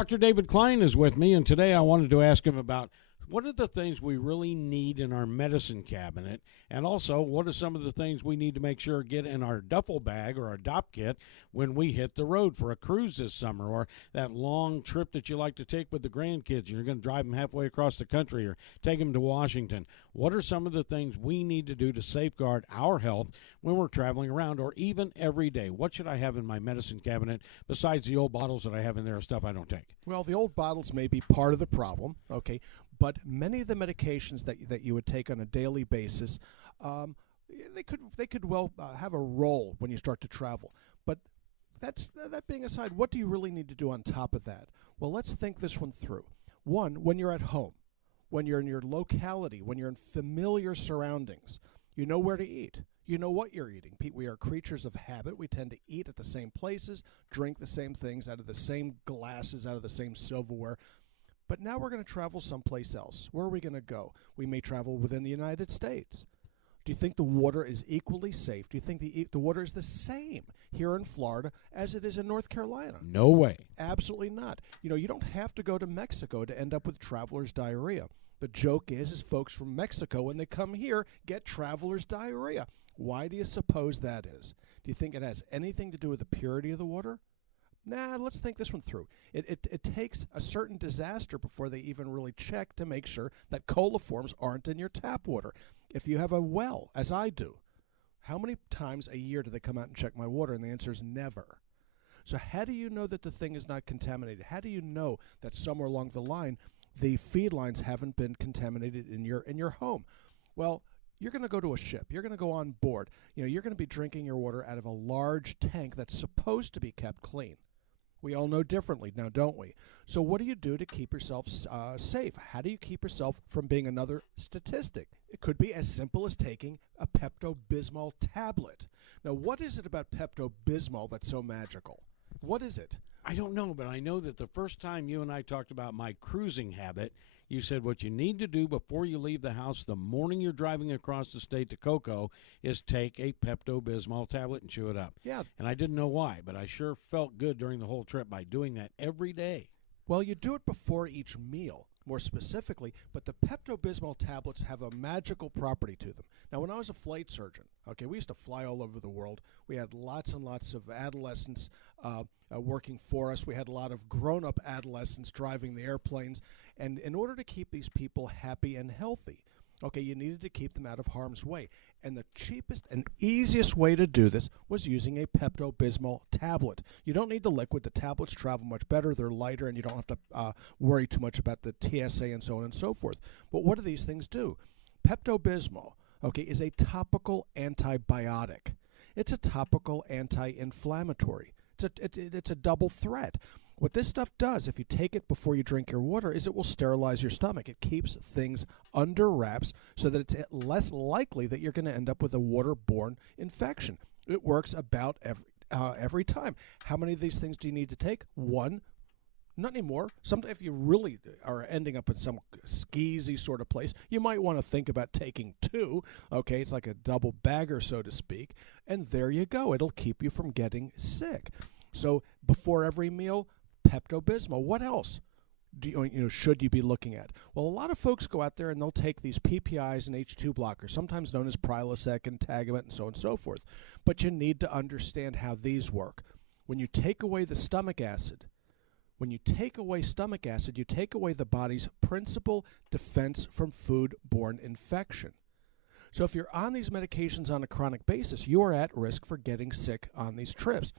Dr. David Klein is with me, and today I wanted to ask him about what are the things we really need in our medicine cabinet, and also what are some of the things we need to make sure get in our duffel bag or our DOP kit when we hit the road for a cruise this summer, or that long trip that you like to take with the grandkids. You're going to drive them halfway across the country or take them to Washington. What are some of the things we need to do to safeguard our health when we're traveling around, or even every day? What should I have in my medicine cabinet besides the old bottles that I have in there of stuff I don't take? Well, the old bottles may be part of the problem, okay, but many of the medications that you would take on a daily basis, they could well have a role when you start to travel. But that being aside, what do you really need to do on top of that? Well, let's think this one through. One, when you're at home, when you're in your locality, when you're in familiar surroundings, you know where to eat. You know what you're eating. We are creatures of habit. We tend to eat at the same places, drink the same things out of the same glasses, out of the same silverware. But now we're going to travel someplace else. Where are we going to go? We may travel within the United States. Do you think the water is equally safe? Do you think the water is the same here in Florida as it is in North Carolina? No way. Absolutely not. You don't have to go to Mexico to end up with traveler's diarrhea. The joke is folks from Mexico, when they come here, get traveler's diarrhea. Why do you suppose that is? Do you think it has anything to do with the purity of the water? Nah, let's think this one through. It takes a certain disaster before they even really check to make sure that coliforms aren't in your tap water. If you have a well, as I do, how many times a year do they come out and check my water? And the answer is never. So how do you know that the thing is not contaminated? How do you know that somewhere along the line the feed lines haven't been contaminated in your home? Well, you're going to go to a ship. You're going to go on board. You're going to be drinking your water out of a large tank that's supposed to be kept clean. We all know differently now, don't we? So what do you do to keep yourself safe? How do you keep yourself from being another statistic? It could be as simple as taking a Pepto-Bismol tablet. Now, what is it about Pepto-Bismol that's so magical? What is it? I don't know, but I know that the first time you and I talked about my cruising habit, you said what you need to do before you leave the house the morning you're driving across the state to Cocoa is take a Pepto-Bismol tablet and chew it up. Yeah. And I didn't know why, but I sure felt good during the whole trip by doing that every day. Well, you do it before each meal, more specifically, but the Pepto-Bismol tablets have a magical property to them. Now, when I was a flight surgeon, we used to fly all over the world. We had lots and lots of adolescents working for us. We had a lot of grown-up adolescents driving the airplanes. And in order to keep these people happy and healthy, you needed to keep them out of harm's way. And the cheapest and easiest way to do this was using a Pepto-Bismol tablet. You don't need the liquid. The tablets travel much better. They're lighter, and you don't have to worry too much about the TSA and so on and so forth. But what do these things do? Pepto-Bismol, is a topical antibiotic. It's a topical anti-inflammatory. It's a double threat. What this stuff does, if you take it before you drink your water, is it will sterilize your stomach. It keeps things under wraps so that it's less likely that you're going to end up with a waterborne infection. It works about every time. How many of these things do you need to take? One. Not anymore. Sometimes if you really are ending up in some skeezy sort of place, you might want to think about taking two. It's like a double bagger, so to speak. And there you go. It'll keep you from getting sick. So before every meal, Pepto-Bismol. What else should you be looking at? Well, a lot of folks go out there and they'll take these PPIs and H2 blockers, sometimes known as Prilosec and Tagamet and so on and so forth. But you need to understand how these work. When you take away the stomach acid, you take away the body's principal defense from food-borne infection. So if you're on these medications on a chronic basis, you are at risk for getting sick on these trips.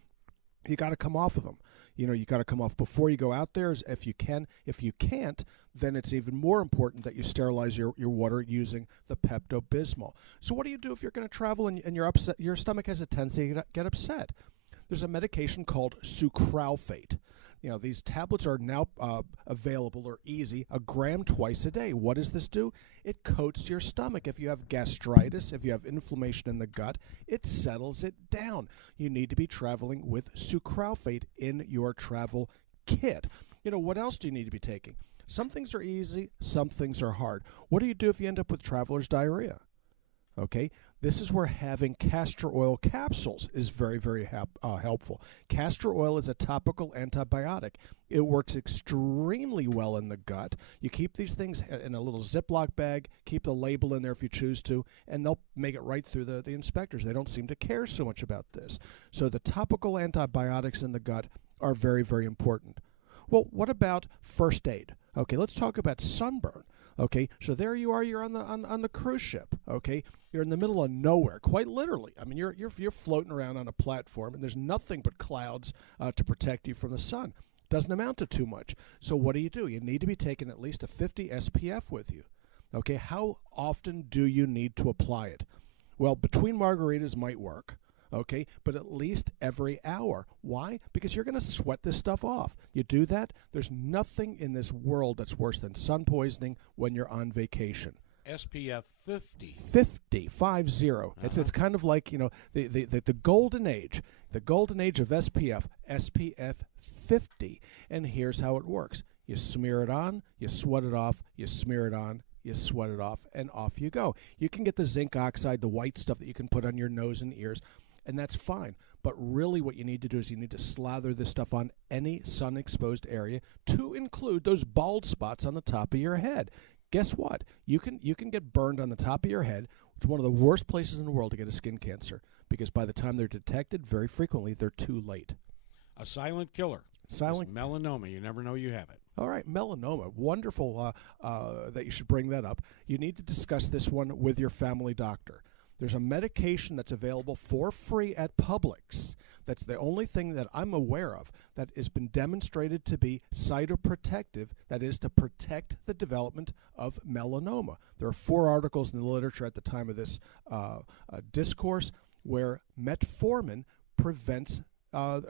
You got to come off of them. You got to come off before you go out there if you can. If you can't, then it's even more important that you sterilize your water using the Pepto-Bismol. So what do you do if you're going to travel and you're upset? Your stomach has a tendency to get upset. There's a medication called sucralfate. These tablets are now available or easy, a gram twice a day. What does this do? It coats your stomach. If you have gastritis, if you have inflammation in the gut, it settles it down. You need to be traveling with sucralfate in your travel kit. What else do you need to be taking? Some things are easy, some things are hard. What do you do if you end up with traveler's diarrhea? This is where having castor oil capsules is very, very helpful. Castor oil is a topical antibiotic. It works extremely well in the gut. You keep these things in a little Ziploc bag, keep the label in there if you choose to, and they'll make it right through the inspectors. They don't seem to care so much about this. So the topical antibiotics in the gut are very, very important. Well, what about first aid? Okay, let's talk about sunburn. Okay, so there you are. You're on the cruise ship. Okay, you're in the middle of nowhere, quite literally. I mean, you're floating around on a platform, and there's nothing but clouds to protect you from the sun. Doesn't amount to too much. So what do? You need to be taking at least a 50 SPF with you. Okay, how often do you need to apply it? Well, between margaritas might work. Okay, but at least every hour. Why? Because you're going to sweat this stuff off. You do that, there's nothing in this world that's worse than sun poisoning when you're on vacation. SPF 50. 50, 50. It's kind of like, the golden age. The golden age of SPF 50. And here's how it works. You smear it on, you sweat it off, you smear it on, you sweat it off, and off you go. You can get the zinc oxide, the white stuff that you can put on your nose and ears, and that's fine. But really what you need to do is you need to slather this stuff on any sun-exposed area, to include those bald spots on the top of your head. Guess what? You can get burned on the top of your head. It's one of the worst places in the world to get a skin cancer, because by the time they're detected, very frequently they're too late. A silent killer. Silent melanoma. You never know you have it. All right, melanoma. Wonderful that you should bring that up. You need to discuss this one with your family doctor. There's a medication that's available for free at Publix. That's the only thing that I'm aware of that has been demonstrated to be cytoprotective, that is, to protect the development of melanoma. There are 4 articles in the literature at the time of this discourse where metformin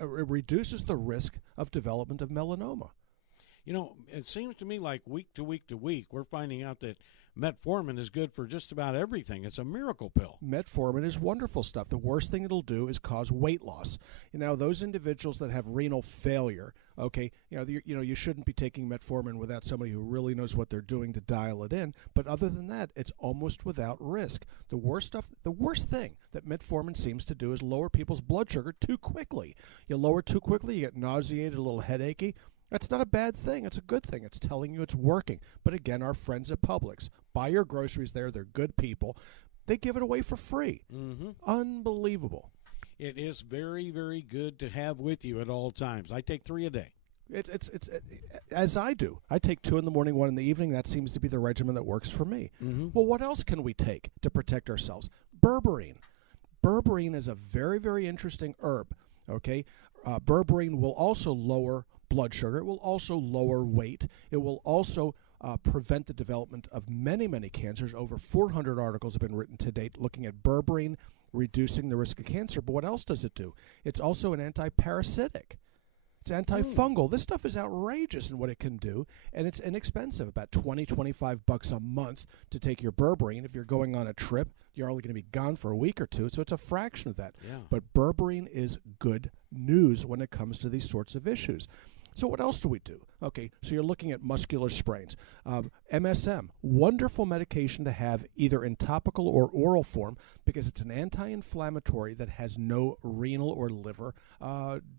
reduces the risk of development of melanoma. You know, it seems to me like week to week to week, we're finding out that metformin is good for just about everything. It's a miracle pill. Metformin is wonderful stuff. The worst thing it'll do is cause weight loss. Those individuals that have renal failure, okay, you shouldn't be taking metformin without somebody who really knows what they're doing to dial it in. But other than that, it's almost without risk. The worst thing that metformin seems to do is lower people's blood sugar too quickly. You lower too quickly, you get nauseated, a little headachy. That's not a bad thing. It's a good thing. It's telling you it's working. But again, our friends at Publix, buy your groceries there. They're good people. They give it away for free. Mm-hmm. Unbelievable. It is very, very good to have with you at all times. I take 3 a day. It's as I do. I take 2 in the morning, 1 in the evening. That seems to be the regimen that works for me. Mm-hmm. Well, what else can we take to protect ourselves? Berberine. Berberine is a very, very interesting herb. Okay, berberine will also lower blood sugar. It will also lower weight. It will also prevent the development of many, many cancers. Over 400 articles have been written to date looking at berberine reducing the risk of cancer. But what else does it do? It's also an anti-parasitic. It's antifungal. This stuff is outrageous in what it can do, and it's inexpensive, about $20-25 a month to take your berberine. If you're going on a trip, you're only going to be gone for a week or 2, so it's a fraction of that. Yeah. But berberine is good news when it comes to these sorts of issues. So what else do we do? Okay, so you're looking at muscular sprains. MSM, wonderful medication to have either in topical or oral form because it's an anti-inflammatory that has no renal or liver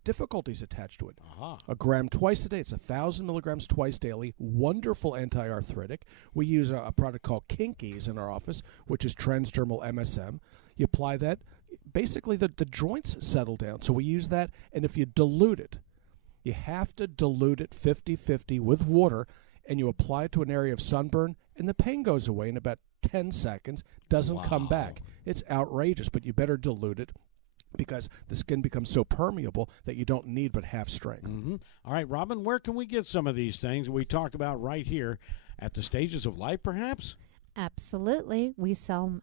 difficulties attached to it. Uh-huh. A gram twice a day. It's 1,000 milligrams twice daily. Wonderful anti-arthritic. We use a product called Kinkies in our office, which is transdermal MSM. You apply that. Basically, the joints settle down. So we use that, and if you dilute it, you have to dilute it 50-50 with water, and you apply it to an area of sunburn, and the pain goes away in about 10 seconds, doesn't come back. It's outrageous, but you better dilute it because the skin becomes so permeable that you don't need but half strength. Mm-hmm. All right, Robin, where can we get some of these things we talk about right here at the Stages of Life, perhaps? Absolutely. We sell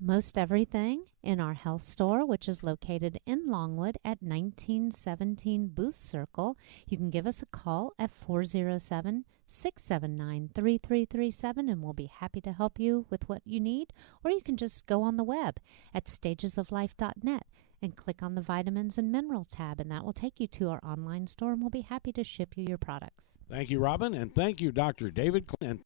most everything in our health store, which is located in Longwood at 1917 Booth Circle. You can give us a call at 407-679-3337, and we'll be happy to help you with what you need. Or you can just go on the web at stagesoflife.net and click on the vitamins and mineral tab, and that will take you to our online store, and we'll be happy to ship you your products. Thank you, Robin, and thank you, Dr. David Klein.